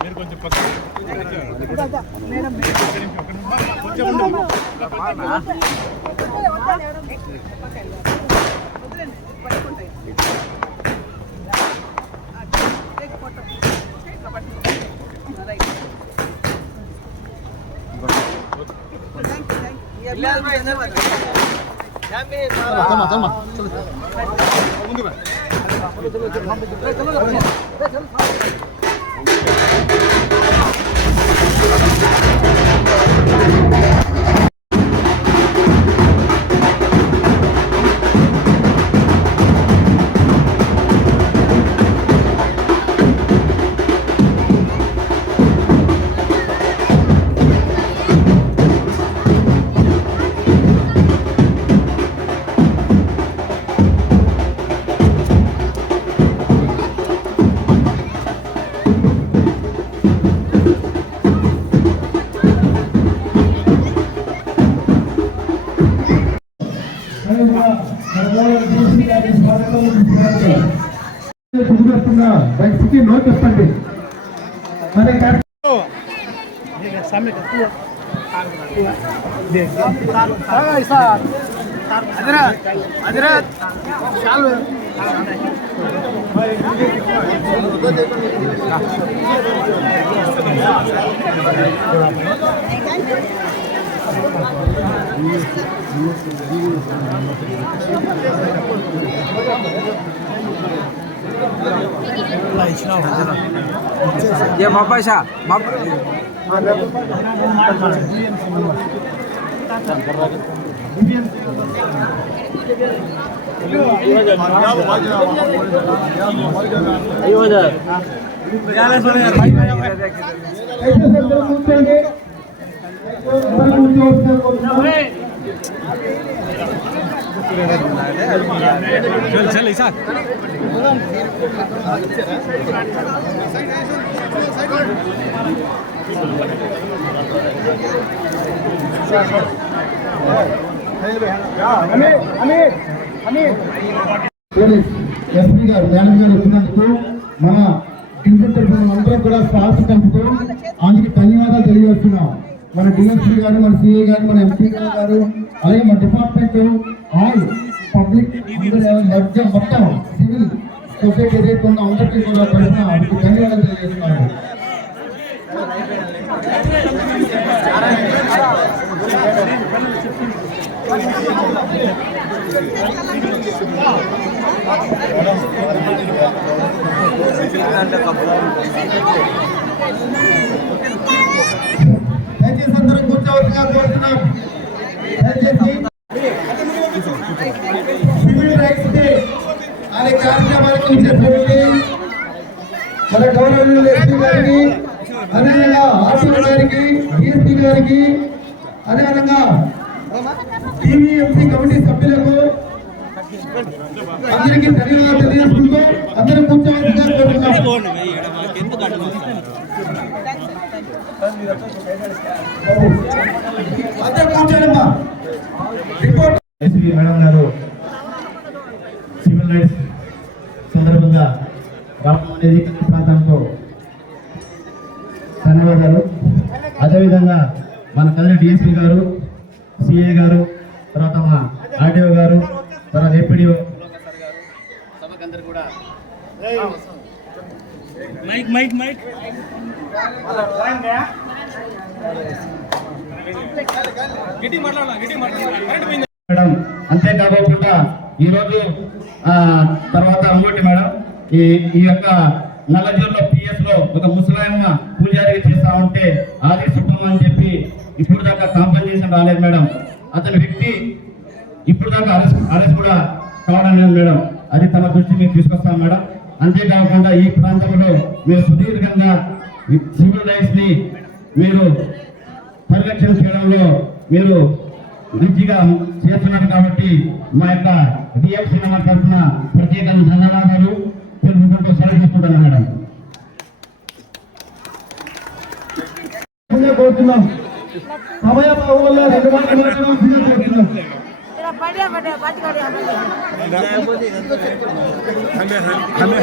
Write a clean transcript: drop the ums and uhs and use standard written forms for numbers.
మీరు కొంచెం పక్కన నో చెప్పండి. ये बाबा शाह चल ऐसा ఎస్పీ గారు మేనేజర్ గారు వచ్చినందుకు మన డివిజన్ తరఫున అందరూ కూడా స్వాగతం తెలుపుతూ ఆయనకి ధన్యవాదాలు తెలియజేస్తున్నాం. మన డిఎస్పీ గారు, మన సిఐ గారు, మన ఎంపీ గారు, అలాగే మన డిపార్ట్మెంట్ ఆల్ పబ్లిక్ మొత్తం సివిల్ సొసైటీ ఏదైతే ఉందో అందరికీ కూడా తరఫున ధన్యవాదాలు తెలియజేస్తున్నాను. దయచేసి అందరూ కూర్చోవలసిగా కోరుతున్నాం. దయచేసి సివిల్ రైట్స్ డే అనే కార్యక్రమానికి వచ్చేటువంటి మన గౌరవనీయులు ఎస్పీ గారికి, అదేవిధంగా ఆర్టీఓ గారికి, డిఎస్పీ గారికి, అదేవిధంగా టీవీఎంసీ కమిటీ సభ్యులకు అందరికీ ధన్యవాదాలు తెలియజేసుకుంటూ అందరూ కూర్చోవలసిగా కోరుతున్నాం. అందరూ కూర్చోనమ్మా. రిపోర్ట్ ఎస్పీ మేడం గారు సివిల్ రైట్స్ సందర్భంగా రావడం అనేది ప్రాంతంతో ధన్యవాదాలు. అదేవిధంగా మన కదిరి డిఎస్పీ గారు, సిఐ గారు, తర్వాత మా ఆర్టీఓ గారు, తర్వాత ఏపీడీఓ సభకందరూ కూడా మైక్ మైక్ మైక్ అంతేకాకుండా ఈరోజు తర్వాత ఇంకోటి మేడం, ఈ యొక్క నల్లజూరులో పిఎస్ లో ఒక ముసలాయమ్మ పూజారిగా చేస్తా ఉంటే ఆది సుఖం అని చెప్పి ఇప్పుడు దాకా కాంపెన్సేషన్ రాలేదు మేడం. అతని వ్యక్తి ఇప్పుడు దాకా అరెస్ట్ కూడా కావడం లేదు మేడం. అది తమ దృష్టికి తీసుకొస్తాం మేడం. అంతేకాకుండా ఈ ప్రాంతంలో మీరు సుదీర్ఘంగా సివిల్ రైట్స్ ని మీరు పరిరక్షణ చేయడంలో మీరు మంచిగా చేస్తున్నారు కాబట్టి మా యొక్క డిఎఫ్సి తరఫున ప్రత్యేక ధన్యవాదాలు తెలుపుకుంటూ సెలవు తీసుకుంటున్నాను మేడం. కోరుతున్నాం. సమయ భాగంలో 2 మాటలు మాట్లాడాల్సిందిగా కోరుతున్నాం. हमें